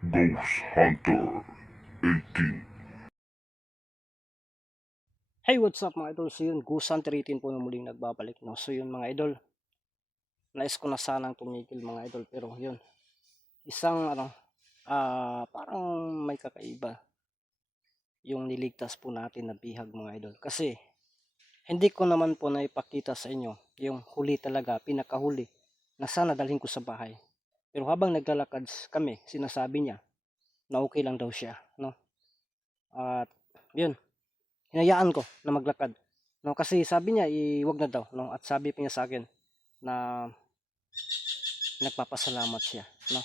Ghost Hunter 18. Hey, what's up mga idol? So yun, Ghost Hunter 18 po na muling nagbabalik. No? So yun mga idol, nais ko na sanang tumigil mga idol. Pero yun, isang parang may kakaiba yung niligtas po natin na bihag mga idol. Kasi hindi ko naman po naipakita sa inyo yung huli talaga, pinakahuli na sana dalhin ko sa bahay. Pero habang naglalakad kami, sinasabi niya na okay lang daw siya. No? At yun, hinayaan ko na maglakad. No, kasi sabi niya wag na daw, no? At sabi pa niya sa akin na nagpapasalamat siya, no?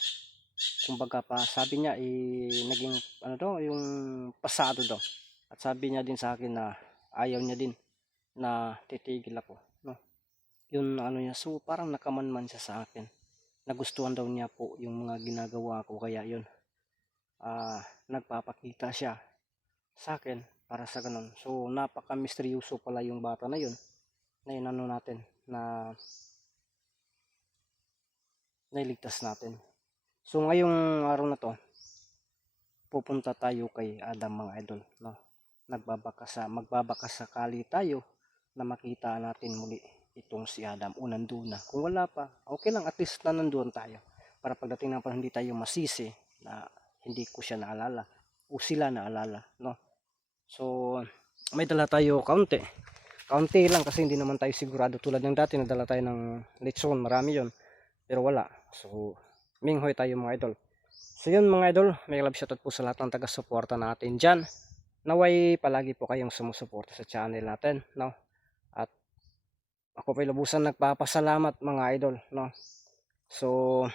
Kumbaga pa sabi niya naging ano daw, yung pasado daw. At sabi niya din sa akin na ayaw niya din na titigil ako, no? Yun ano niya, so parang nakamanman siya sa akin. Nagustuhan daw niya po yung mga ginagawa ko kaya yun. Nagpapakita siya sa akin para sa ganun. So napaka-misteryoso pala yung bata na yun na inano natin na nailigtas natin. So ngayong araw na to, pupunta tayo kay Adam mga idol, no? Magbabaka sakali tayo na makita natin muli itong si Adam o nandun na. Kung wala pa, okay lang, at least na nandun tayo. Para pagdating ng panahon hindi tayo masisi na hindi ko siya naalala o sila naalala, no? So may dala tayo kaunti. Kaunti lang kasi hindi naman tayo sigurado tulad ng dati nadala tayo ng lechon, marami yon. Pero wala. So minghoy tayo mga idol. So yun mga idol, may love shoutout po sa lahat ng taga-suporta natin dyan. Naway palagi po kayong sumusuporta sa channel natin, no? At ako po lubusan nagpapasalamat mga idol, no? So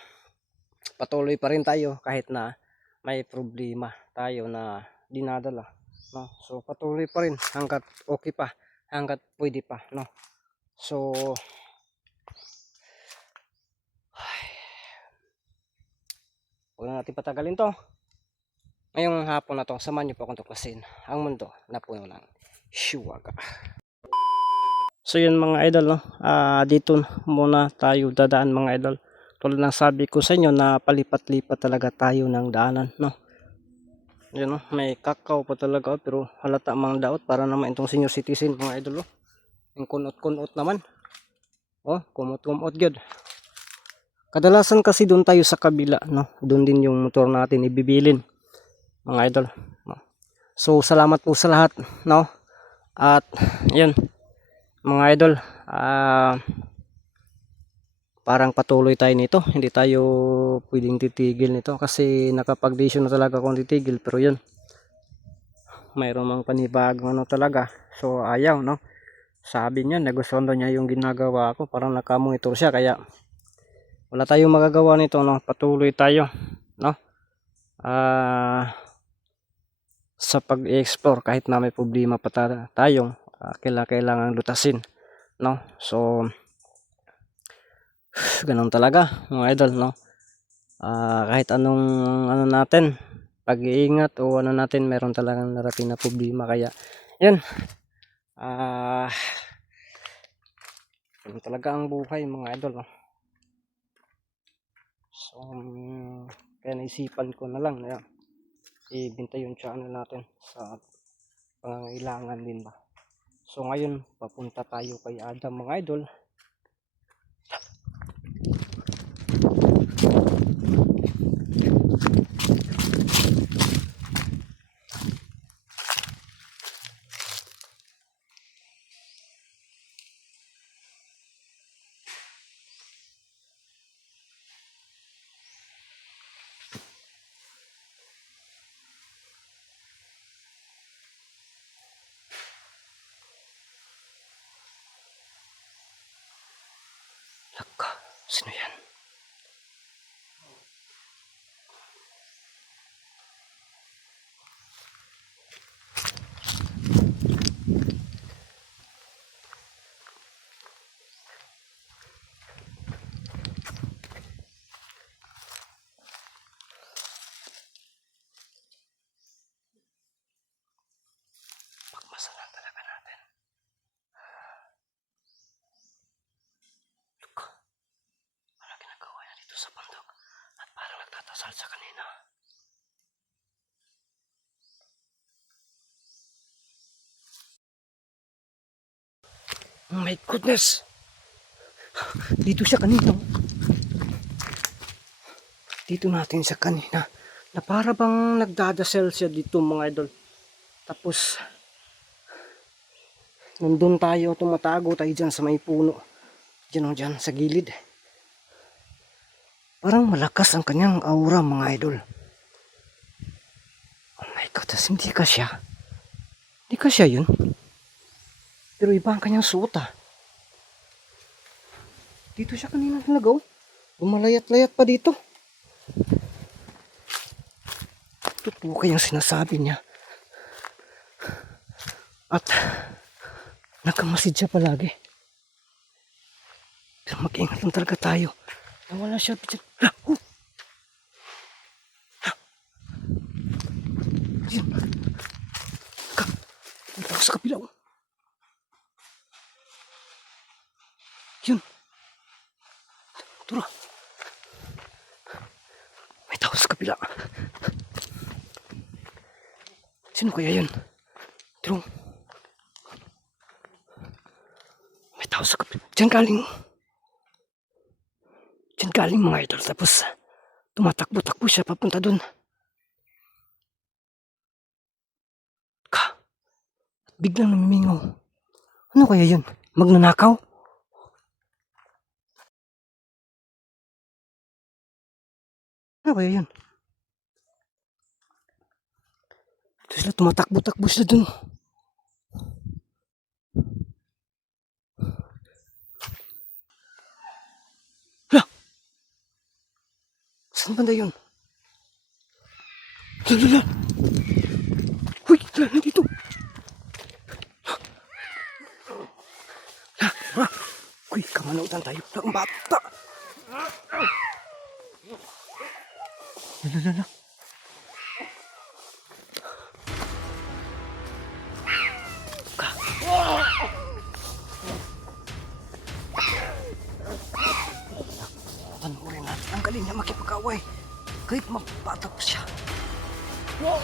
patuloy pa rin tayo kahit na may problema tayo na dinadala, no? So patuloy pa rin hanggat okay pa, hanggat pwede pa, no? So huwag na natin patagalin to. Ngayong hapon na to, samahan niyo po akong tuklasin ang mundo na puno ng Shiwaga. So yun mga idol, no? Dito muna tayo dadaan mga idol. Tulad ng sabi ko sa inyo na palipat-lipat talaga tayo ng daanan, no? Yun, no? May kakao pa talaga pero halata mga daot para naman itong senior citizen mga idol, no? Yung kunot-kunot naman. Oh, kumot-kumot gyud. Kadalasan kasi doon tayo sa kabila, no? Doon din yung motor natin ibibilin mga idol. So salamat po sa lahat, no? At yun mga idol, parang patuloy tayo nito, hindi tayo pwedeng titigil nito kasi nakapag-decision na talaga akong titigil. Pero yun, mayroon mang panibagong ano talaga, so ayaw, no? Sabi niya nagustuhan daw niya yung ginagawa ko, parang nakamonitor siya kaya wala tayong magagawa nito, no? Patuloy tayo, no? Sa pag-explore kahit na may problema pa tayong kailangan lutasin, no? So ganun talaga mga idol, no? Kahit anong ano natin, pag-iingat o ano natin, meron talagang narating na problema kaya yan. Ganun talaga ang buhay mga idol, no? So kaya naisipan ko na lang na ibenta yung channel natin sa pangangailangan din ba. So ngayon papunta tayo kay Adam mga idol. Oh my goodness. Dito siya kanina. Dito natin siya kanina. Na para bang nagdadasal siya dito mga idol. Tapos nandun tayo, tumatago tayo dyan sa may puno. Dyan o dyan sa gilid. Parang malakas ang kanyang aura mga idol. Oh my God, hindi ka siya. Hindi ka siya yun. Pero iba ang kanyang suot ah. Dito siya kanina nalagaw. Lumalayat-layat pa dito. Totoo kayang sinasabi niya. At nagkamasid siya palagi. Pero mag-ingat lang talaga tayo. Nawala siya. Yun. Dito ako sa kapila. Yun. Turo. May tao sa kapila. Sino kaya yun? Turo. May tao sa kapila. Diyan galing mga idol. Tapos tumatakbo-takbo siya papunta dun. Biglang namimingaw. Ano kaya yun? Magnanakaw? Ano kaya yun? Ito sila tumatakbo-takbo sila dun. Hala! Saan banda yun? Lala! Huy! Hala! Nandito! Hala! Huy! Kamanautan tayo. Ang bata! Lala! Panuorin natin. Ang galing niya makipag-away. Kahit mabata pa siya. Oh!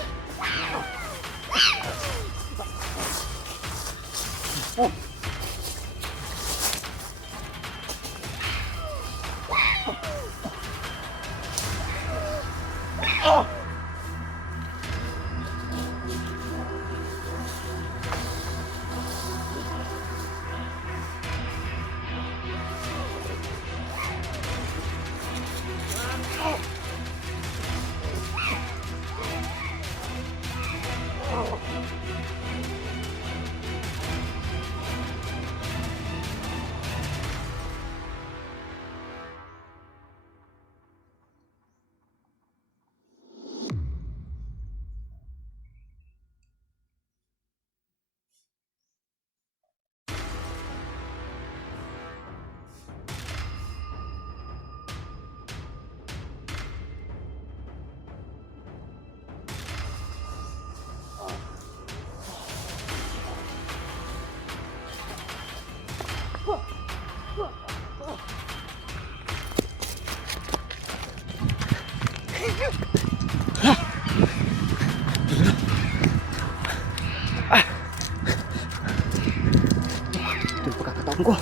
Ito yung pagkakataon ko.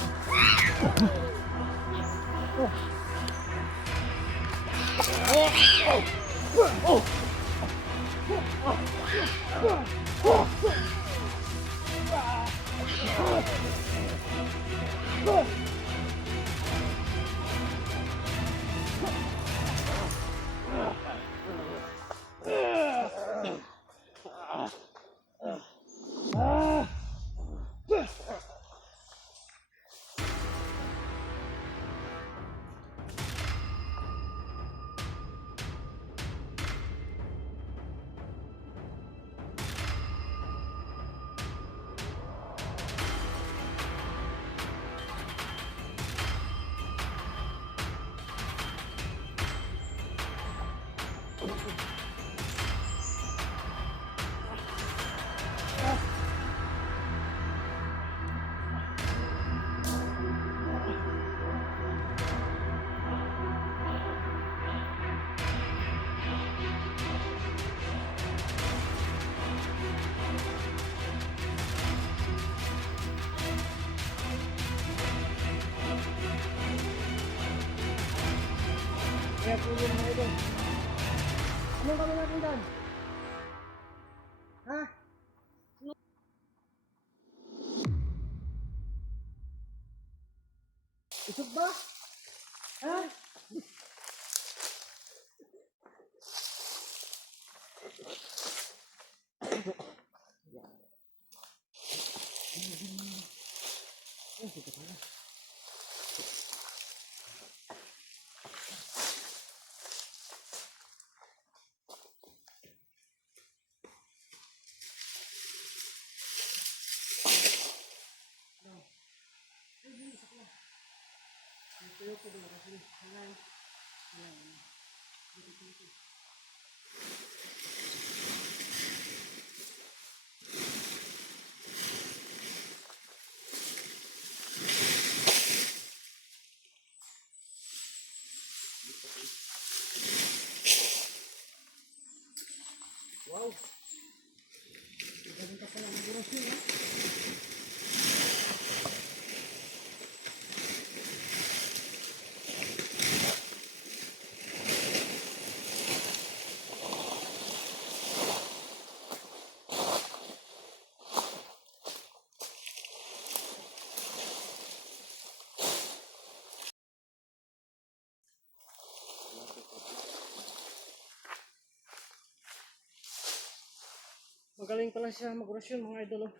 kaya po yun mga idol. Anong gawin natin doon? Ha? Isog ba? Ha? Wow. Ganun ka pala ng buros yun, ha? Magaling pala siya mag-orasyon mga idol. Oh.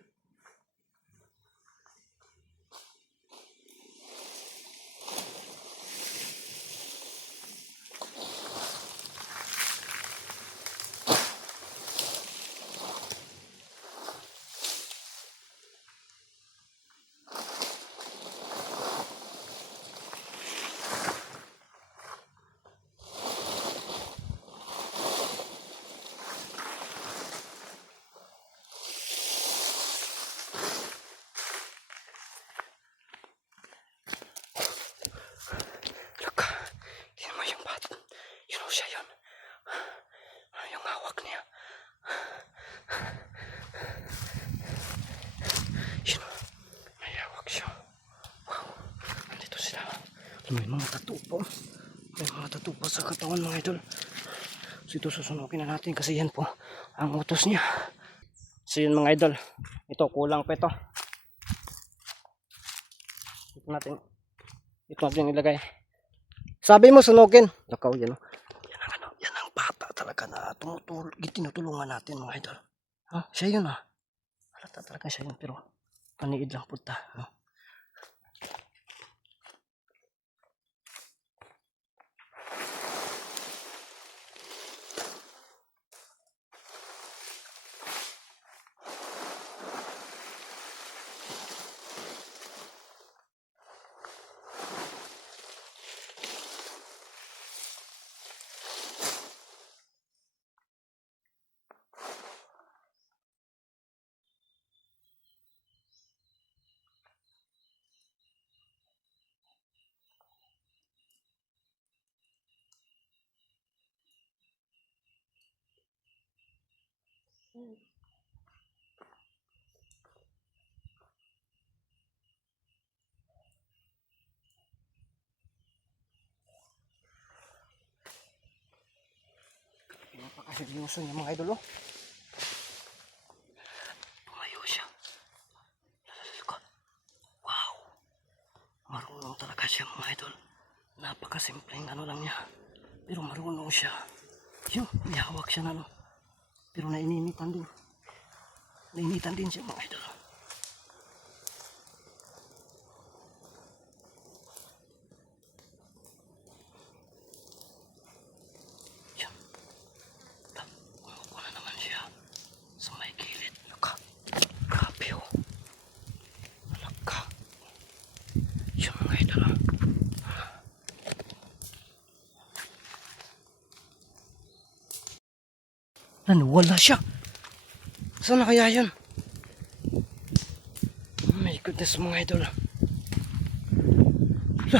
Look, tingnan mo yung bat. Yun o siya yun. Yung hawak niya. Yun o. May hawak siya. Wow. Nandito sila. May mga tattoo po. May mga tattoo po sa katawan mga idol. So ito susunogin na natin kasi yan po ang utos niya. So yun mga idol. Ito kulang pa ito. Ito natin ilagay. Sabi mo sunogin. Lakaw yan o. Yan ang ano. Yan ang bata talaga na tinutulungan natin mga idol. Ha? Siya yun ha. Halata talaga siya yun pero paniid lang punta. No? Napakaseryoso niya mga idol. Tumayo siya. Wow. Marunong talaga siya mga idol. Napakasimpleng ano lang niya. Pero marunong siya. Yun, may hawak siya na no. Pero naininitan din. Nainitan din siya mga idol. Yan. Umupo na naman siya. Sa may gilid. Naka. Grabe o. Naka. Yan mga idol. Wala siya. Saan na kaya yun? Oh my goodness mga idol. Hala.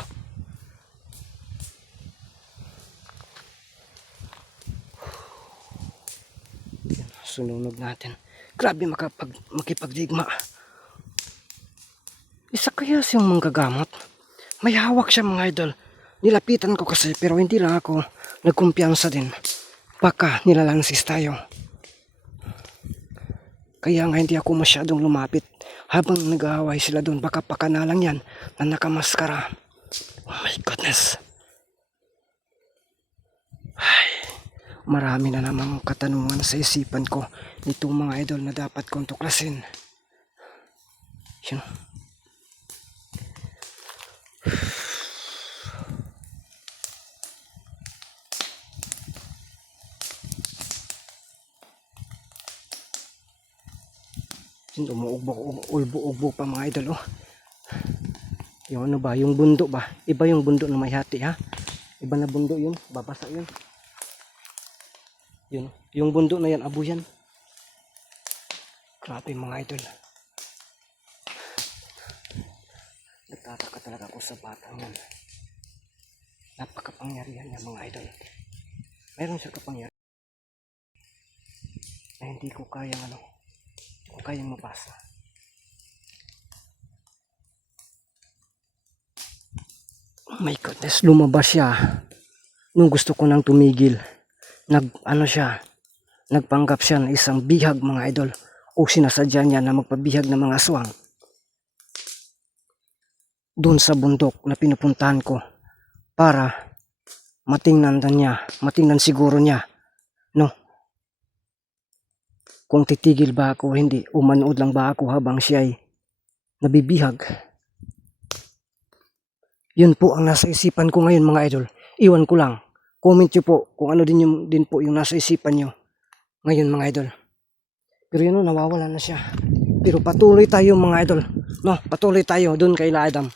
Sununog natin. Grabe makipagdigma. Isa kaya siyang manggagamot. May hawak siya mga idol. Nilapitan ko kasi pero hindi lang ako nagkumpiyansa din. Baka nilalansis tayo. Kaya nga hindi ako masyadong lumapit. Habang nag-aaway sila doon, baka pakanalang yan na nakamaskara. Oh my goodness. Ay, marami na namang katanungan sa isipan ko nitong mga idol na dapat kong tuklasin. Yun. Umuugbok pa mga idol, oh. Yung ano ba, yung bundo ba? Iba yung bundo na may hati, ha? Iba na bundo yun, babasa yun. Yun, yung bundo na yan, abo yan. Grabe mga idol. Nagtataka talaga ako sa batang yan. Napakapangyarihan niya mga idol. Meron siya kapangyarihan na hindi ko kayang mabasa. Oh my goodness, lumabas siya. Nung gusto ko nang tumigil, nagpanggap siya ng isang bihag mga idol, o sinasadya niya na magpabihag ng mga aswang. Doon sa bundok na pinupuntahan ko para matingnan siguro niya, no? Kung titigil ba ako o hindi, o manood lang ba ako habang siya ay nabibihag. Yun po ang nasa isipan ko ngayon mga idol. Iwan ko lang. Comment nyo po kung ano din po yung nasa isipan nyo ngayon mga idol. Pero yun, nawawala na siya. Pero patuloy tayo mga idol. No, patuloy tayo dun kay Adam.